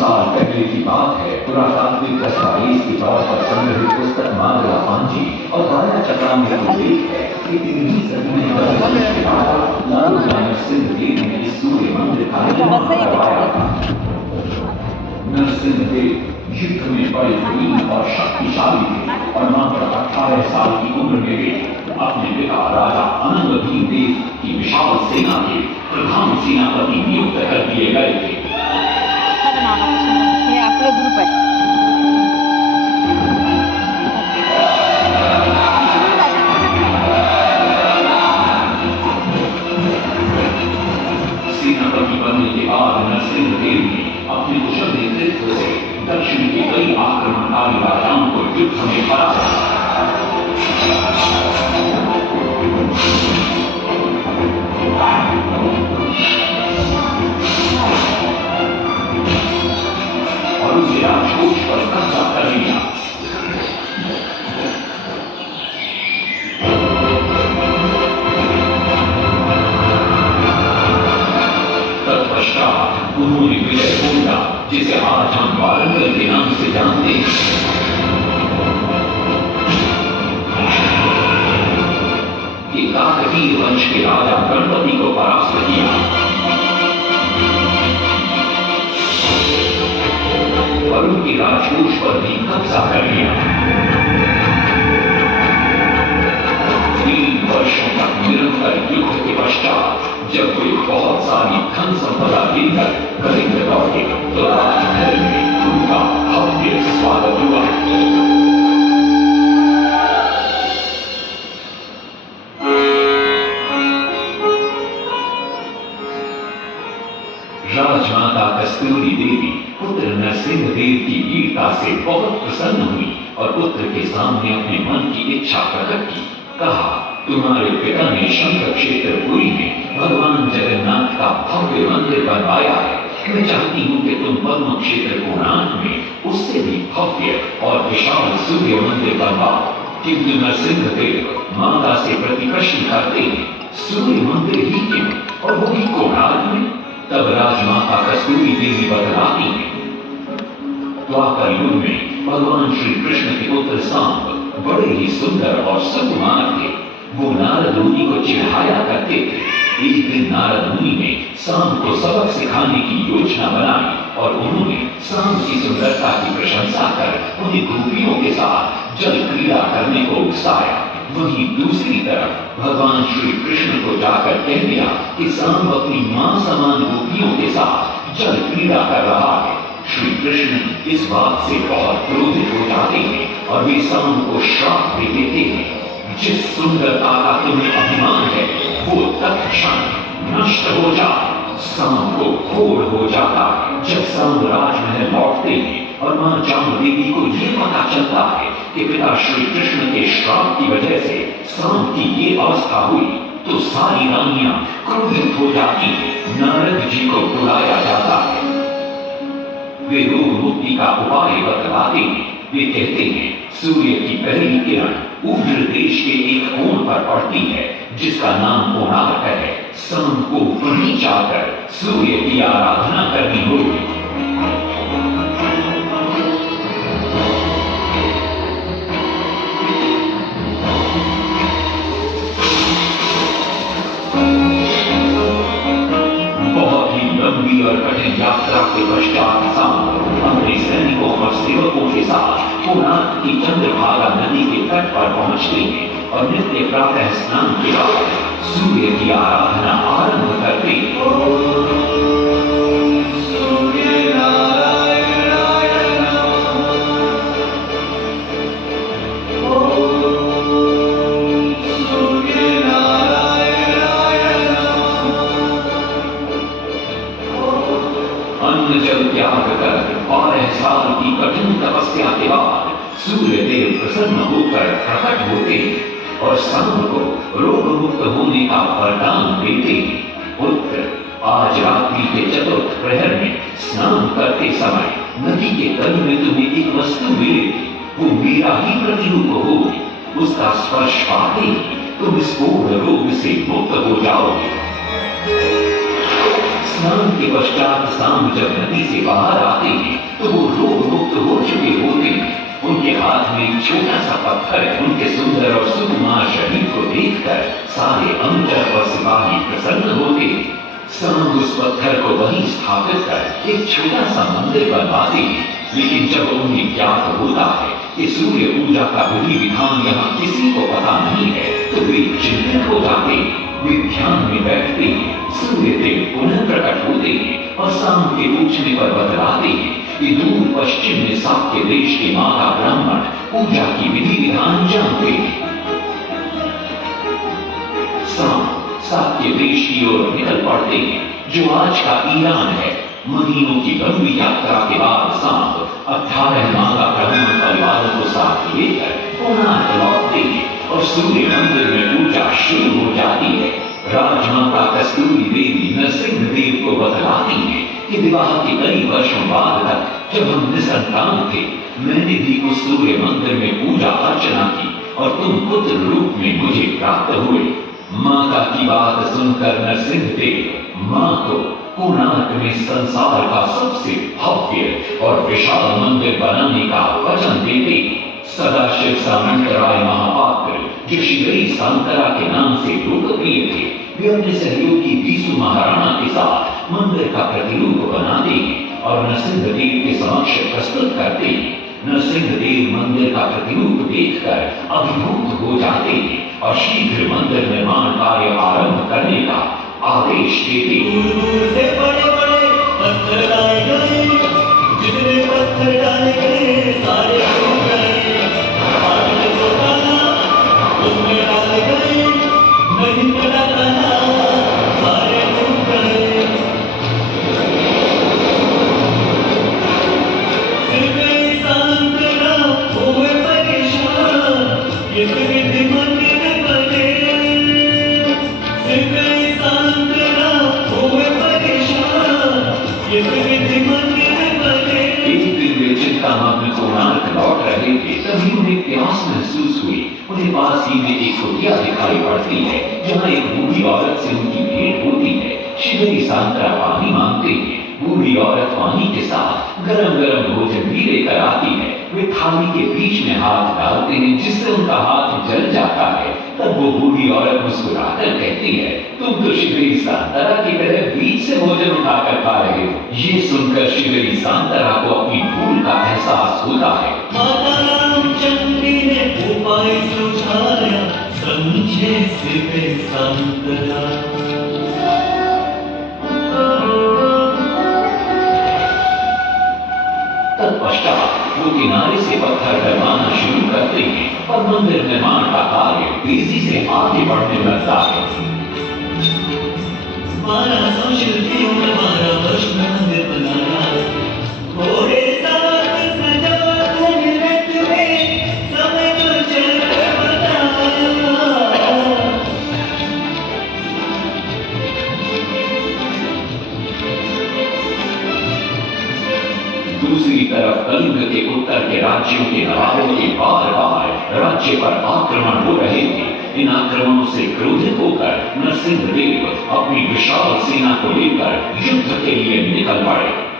साल पहले की बात है। पुरातात्विक दस्तावेज के तौर पर संग्रहित पुस्तक मागला पांजी और बाया चक्रा में उल्लेख है कि 3वीं सदी में नरसिंह देव ने इस सूर्य मंदिर का निर्माण करवाया था। नरसिंह देव युद्ध में बड़े वीर और शक्तिशाली थे और मात्र 18 साल की उम्र में वे अपने पिता राजा अनंग भीम देव की विशाल सेना के प्रधान सेनापति नियुक्त कर दिए गए थे। हे आपलं ग्रुप आहे। सेनापति बनने के बाद नरसिंह देव ने अपने कुशल नेतृत्व से दक्षिण के कई आक्रमणकारी राजाओं को युद्ध में पराजित और उसे राजकोष पर कब्जा कर लिया। तत्पश्चात उन्होंने विजय गोंडा, जिसे आज हम वारंगल के नाम से जानते हैं, कि काकतीय वंश के राजा गणपति को परास्त किया और उनके राजकोष पर भी कब्जा कर लिया। 3 वर्षों तक निरंतर युद्ध के पश्चात जब वे बहुत सारी धन संपदा लेकर कलिंग लौटे तो राजमहल में उनका भव्य स्वागत हुआ। राजमाता कस्तूरी देवी पुत्र नरसिंह देव की वीरता से बहुत प्रसन्न हुई और पुत्र के सामने अपने मन की इच्छा प्रकट की। कहा, तुम्हारे पिता ने शंकर क्षेत्रपुरी में भगवान जगन्नाथ का भव्य मंदिर बनवाया है। मैं चाहती हूँ कि तुम पद्म क्षेत्र कोणार्क में उससे भी भव्य और विशाल सूर्य मंदिर बनवाओ। किंतु नरसिंह देव माता से प्रतिप्रश्न करते हैं, सूर्य मंदिर ही क्यों, और वो भी कोणार्क में? तब राजमाता कस्तूरी देवी बतलाती है, द्वापर युग में भगवान श्री कृष्ण के पुत्र सांब बड़े ही सुंदर और सुकुमार थे। वो नारद मुनि को चिढ़ाया करते थे। एक दिन नारद मुनि ने सांब को सबक सिखाने की योजना बनाई और उन्होंने सांब की सुंदरता की प्रशंसा कर उन्हें गोपियों के साथ जल क्रीड़ा करने को उकसाया। वहीं दूसरी तरफ भगवान श्री कृष्ण को जाकर कह दिया कि सांब अपनी मां समान गोपियों के साथ जल क्रीड़ा कर रहा है। श्री कृष्ण इस बात से बहुत क्रोधित हो जाते हैं और वे सांब को श्राप दे देते हैं, जिस सुंदरता का तुम्हें अभिमान है वो तत्क्षण नष्ट हो जाए। सांब को घोर हो जाता है। जब सांब राजमहल लौटते हैं और मां जामदेवी को ये पता चलता है कि पिता श्री कृष्ण के श्राप की वजह से सांब की ये अवस्था हुई, तो सारी रानियां क्रोधित हो जाती हैं। नारद जी को बुलाया जाता है। वे रोग मुक्ति का उपाय बतलाते हैं। वे कहते हैं, सूर्य की पहली किरण उग्र देश के एक कोण पर पड़ती है जिसका नाम कोणार्क है। सांब को वहीं जाकर सूर्य की आराधना करनी होगी। बहुत ही लंबी और कठिन यात्रा के पश्चात सांब अपने सैनिकों और सेवकों के साथ कोणार्क की चंद्रभागा नदी के तट पर पहुंचते हैं और नित्य प्रातः स्नान के बाद सूर्य की आराधना आरंभ करते हैं। अन्न जल त्याग कर 12 साल की कठिन तपस्या के बाद सूर्य देव प्रसन्न होकर प्रकट होते हैं और सांब को रोग मुक्त होने का वरदान देते हैं। पुत्र, आज रात्रि के चतुर्थ प्रहर में स्नान करते समय नदी के तल में तुम्हें एक वस्तु मिलेगी। वो मेरा ही प्रतिरूप होगी। उसका स्पर्श पाते ही तुम इस पूर्ण रोग से मुक्त हो जाओगे। स्नान के पश्चात सांब जब नदी से बाहर आते हैं तो वो रोग मुक्त हो चुके होते हैं। उनके हाथ में एक छोटा सा पत्थर है। उनके सुंदर और सुकुमार शरीर को देखकर सारे अंतर और सिपाही प्रसन्न होते हैं। सांब उस पत्थर को वहीं स्थापित कर एक छोटा सा मंदिर बनवाते हैं। लेकिन जब उन्हें ज्ञात होता है कि सूर्य पूजा का विधि विधान यहाँ किसी को पता नहीं है, तो वे चिंतित हो जाते हैं। वे ध्यान में बैठते हैं। सूर्य देव पुनः प्रकट होते हैं और सांब के पूछने पर बतलाते हैं कि दूर पश्चिम में साक्य देश के माता ब्राह्मण पूजा की विधि विधान जानते हैं। सांब साक्य देश की ओर निकल पड़ते हैं, जो आज का ईरान है। महीनों की लंबी यात्रा के बाद सांब 18 माता ब्राह्मण परिवारों को साथ लेकर कोणार्क लौटते हैं और सूर्य मंदिर में पूजा शुरू हो जाती है। राजमाता कस्तूरी देवी नरसिंह देव को बतलाती हैं कि विवाह के कई वर्षों बाद तक जब हम निसंतान थे, मैंने भी उस सूर्य मंदिर में पूजा अर्चना की और तुम पुत्र रूप में मुझे प्राप्त हुए। माता की बात सुनकर नरसिंह देव मां को कोणार्क में संसार का सबसे भव्य और विशाल मंदिर बनाने का वचन देते। सदाशिव सामंतराय महापात्र, जो श्री सांतरा के नाम से लोकप्रिय थे, वे अपने सहयोगी बीसू महाराणा के साथ मंदिर का प्रतिरूप बनाते हैं और नरसिंह देव के समक्ष प्रस्तुत करते हैं। नरसिंह देव मंदिर का प्रतिरूप देखकर अभिभूत हो जाते हैं और शीघ्र मंदिर निर्माण कार्य आरंभ करने का आदेश देते हैं। से बड़े-बड़े पत्थर लाए गए, जितने पत्थर डाले गए सारे टूट गए। पानी को डाला, उसमें डाले गए, नहीं पड़ा डाला, सारे टूट गए। सिर्फ सांतरा हुए परेशान, ये विधि मंदिर बने। सिर्फ सांतरा हुए परेशान, ये विधि मंदिर बने। एक दिन वे चिंतामग्न कोणार्क लौट रहे थे, तभी उन्हें प्यास महसूस हुई। उन्हें पास ही में एक कुटिया दिखाई पड़ती है, जहाँ एक बूढ़ी औरत से उनकी भेंट होती है। श्री सांतरा पानी मांगते हैं। बूढ़ी औरत पानी के साथ गरम गरम भोजन भी लेकर आती है। वे थाली के बीच में हाथ डालते हैं, जिससे उनका हाथ जल जाता है। तब वो बूढ़ी औरत मुस्कुराकर कहती है, तुम तो श्री सांतरा की तरह बीच से भोजन उठाकर खा रहे हो। ये सुनकर श्री सांतरा को अपनी भूल का एहसास होता है। माता रामचंद्री ने उपाय सुझाया, समझे सिर्फ सांतरा। तत्पश्चात वो किनारे से पत्थर डलवाना शुरू करते हैं और मंदिर निर्माण का कार्य तेजी से आगे बढ़ने लगता है। 1200 शिल्पियों ने 12 वर्ष में मंदिर बनाया। घोड़े साथ सजा धन रथ में, समय को चलकर बताया। दूसरी तरफ कलिंग के उत्तर के राज्यों के नवाबों के बार बार राज्य पर आक्रमण हो रहे थे। इन आक्रमणों से क्रोधित होकर नरसिंह देव अपनी विशाल सेना को लेकर युद्ध के लिए निकल पड़े।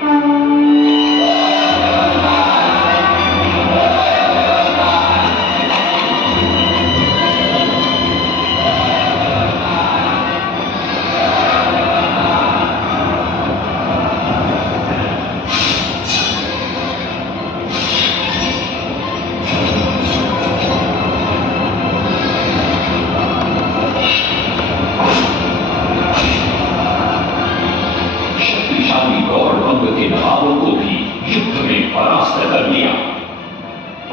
नवाबों को भी युद्ध में परास्त कर लिया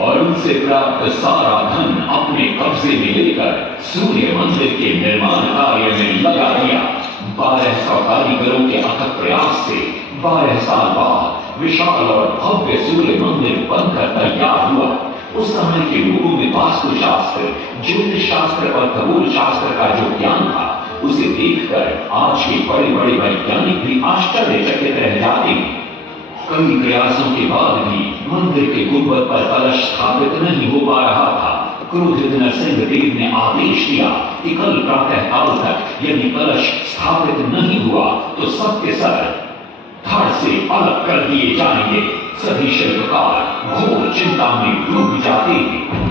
और उनसे प्राप्त सारा धन अपने कब्जे में लेकर सूर्य मंदिर के निर्माण कार्य में लगा दिया। 1200 कारीगरों के अथक प्रयास से 12 साल बाद विशाल और भव्य सूर्य मंदिर बनकर तैयार हुआ। उस समय के लोगों में वास्तु शास्त्र, ज्योतिष शास्त्र और खगोल शास्त्र का जो ज्ञान था, उसे देखकर आज के बड़े बड़े वैज्ञानिक भी आश्चर्यचकित रह जाते हैं। कई प्रयासों के बाद भी मंदिर के गुंबद पर कलश स्थापित नहीं हो पा रहा था। क्रोधित नरसिंह देव ने आदेश दिया कि कल प्रातः काल तक यदि कलश स्थापित नहीं हुआ तो सबके सर धड़ से अलग कर दिए जाएंगे। सभी शिल्पकार घोर चिंता में डूब जाते हैं।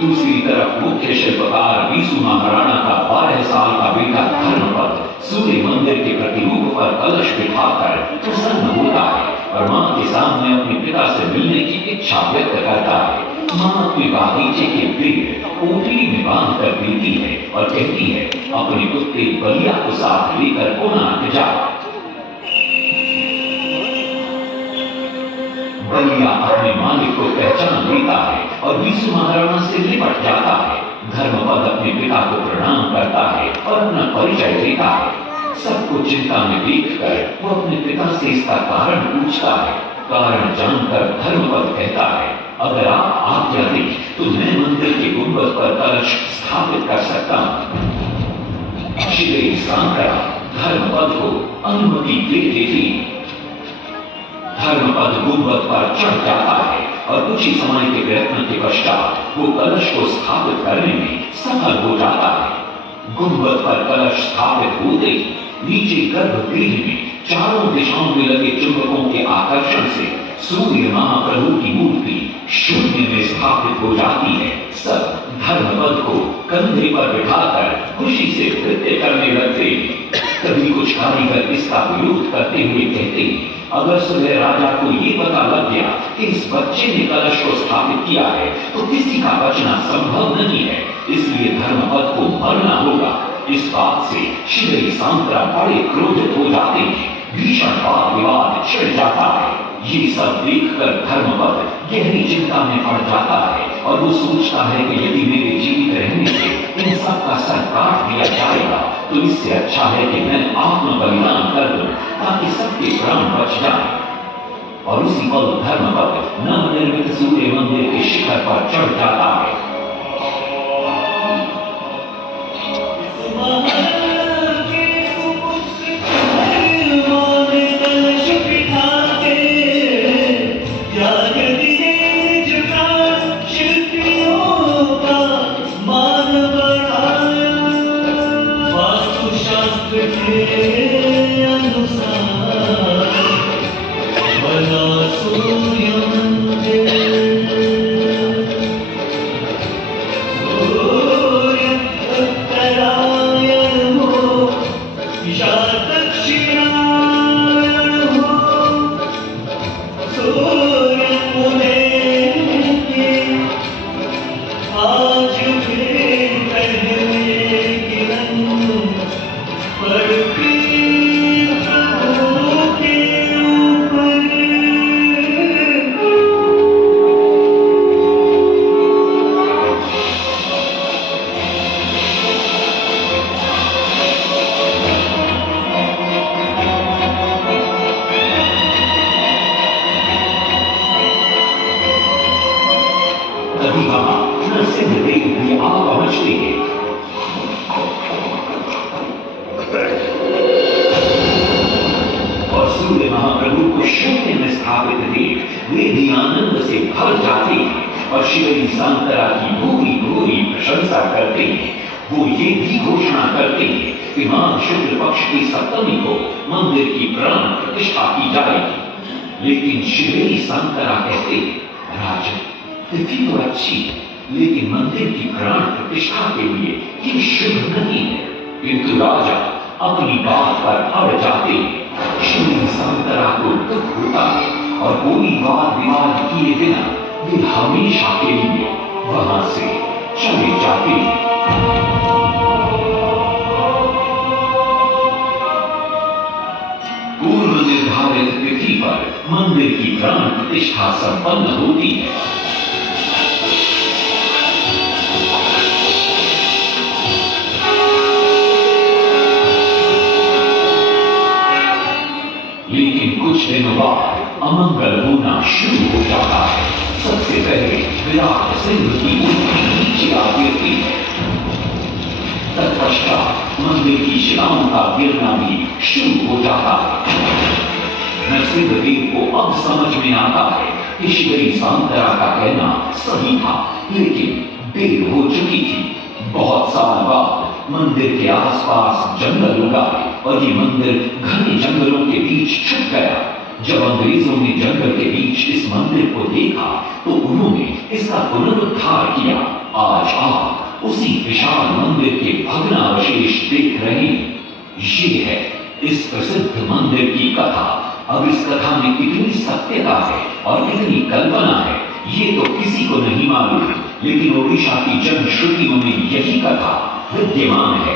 दूसरी तरफ मुख्य शिल्पकार वीसु महाराणा का 12 साल का बेटा धर्मपद सूर्य मंदिर के प्रतिरूप पर कलश बिठाकर प्रसन्न होता है और मां के सामने अपने पिता से मिलने की इच्छा व्यक्त करता है। मां अपने बागीचे के पेड़ ओटली में बांध कर देती है और कहती है, अपने कुत्ते बलिया को साथ लेकर कोणार्क जाओ। बलिया अपने मालिक को पहचान लेता है और वीसु महाराणा से निपट जाता है। धर्मपद अपने पिता को प्रणाम करता है और अपना परिचय देता है। सबको चिंता में देखकर वो अपने पिता से इसका कारण पूछता है। कारण जानकर धर्मपद कहता है, अगर आप आज्ञा दें तो मैं मंदिर के गुंबद पर कलश स्थापित कर सकता हूं। श्री सांकरा धर्मपद को अनुमति दे देती। धर्मपद गुंबद पर चढ़ जाता है और कुछ ही समय के प्रयत्न के पश्चात वो कलश को स्थापित करने में सफल हो जाता है। गुंबद पर कलश स्थापित होते ही नीचे गर्भगृह में चारों दिशाओं में लगे चुंबकों के आकर्षण से सूर्य महाप्रभु की मूर्ति शून्य में स्थापित हो जाती है। सब धर्मपद को कंधे पर बिठाकर खुशी से नृत्य करने लगते हैं। कभी कुछ कारीगर इसका विरोध करते हुए कहते हैं, अगर सुबह राजा को ये पता लग गया कि इस बच्चे ने कलश को स्थापित किया है तो किसी का बचना संभव नहीं है, इसलिए धर्मपद को मरना होगा। इस बात से श्री सांकरा बड़े क्रोधित हो जाते हैं। भीषण वाद विवाद छिड़ जाता है। ये सब देखकर धर्मपद गहरी चिंता में पड़ जाता है और वो सोचता है कि यदि मेरे जीवित रहने से इन सब का सर काट दिया जाएगा तो इससे अच्छा है कि मैं आत्म बलिदान कर दूं ताकि सबके प्राण बच जाएं। और उसी पल धर्मपद नवनिर्मित सूर्य मंदिर के शिखर पर चढ़ जाता है। और सूर्य महाप्रभु को शून्य में स्थापित देख वे भी आनंद से भर जाते हैं और श्री सांकरा की भूरी भूरी प्रशंसा करते हैं। वो ये भी घोषणा करते हैं कि माघ शुक्ल पक्ष की सप्तमी को मंदिर की प्राण प्रतिष्ठा की जाएगी। लेकिन श्री सांकरा कहते हैं, राजन तिथि तो अच्छी है लेकिन मंदिर की प्राण प्रतिष्ठा के लिए ये शुभ नहीं है। किंतु राजा अपनी बात पर अड़ जाते हैं। श्री सांकरा को दुख होता है और कोई वाद विवाद किए बिना वे हमेशा के लिए वहां से चले जाते हैं। पूर्व निर्धारित तिथि पर मंदिर की प्राण प्रतिष्ठा संपन्न होती है। लेकिन कुछ दिनों बाद अमंगल होना शुरू हो जाता है। सबसे पहले विराट सिंह की मूर्ति नीचे आ गिरती है। तत्पश्चात मंदिर की शिलाओं का गिरना भी शुरू हो जाता है। नरसिंहदेव को अब समझ में आता है कि श्री सांकरा का कहना सही था, लेकिन देर हो चुकी थी। बहुत साल बाद मंदिर के आसपास जंगल उगाए और ये मंदिर घने जंगलों के बीच छुप गया। जब अंग्रेजों ने जंगल के बीच इस मंदिर को देखा तो उन्होंने इसका पुनरुद्धार किया। आज आप उसी विशाल मंदिर के भग्नावशेष देख रहे हैं। ये है इस प्रसिद्ध मंदिर की कथा। अब इस कथा में कितनी सत्यता है और कितनी कल्पना है ये तो किसी को नहीं मालूम, लेकिन ओडिशा की जनश्रुतियों में यही कथा विद्यमान है।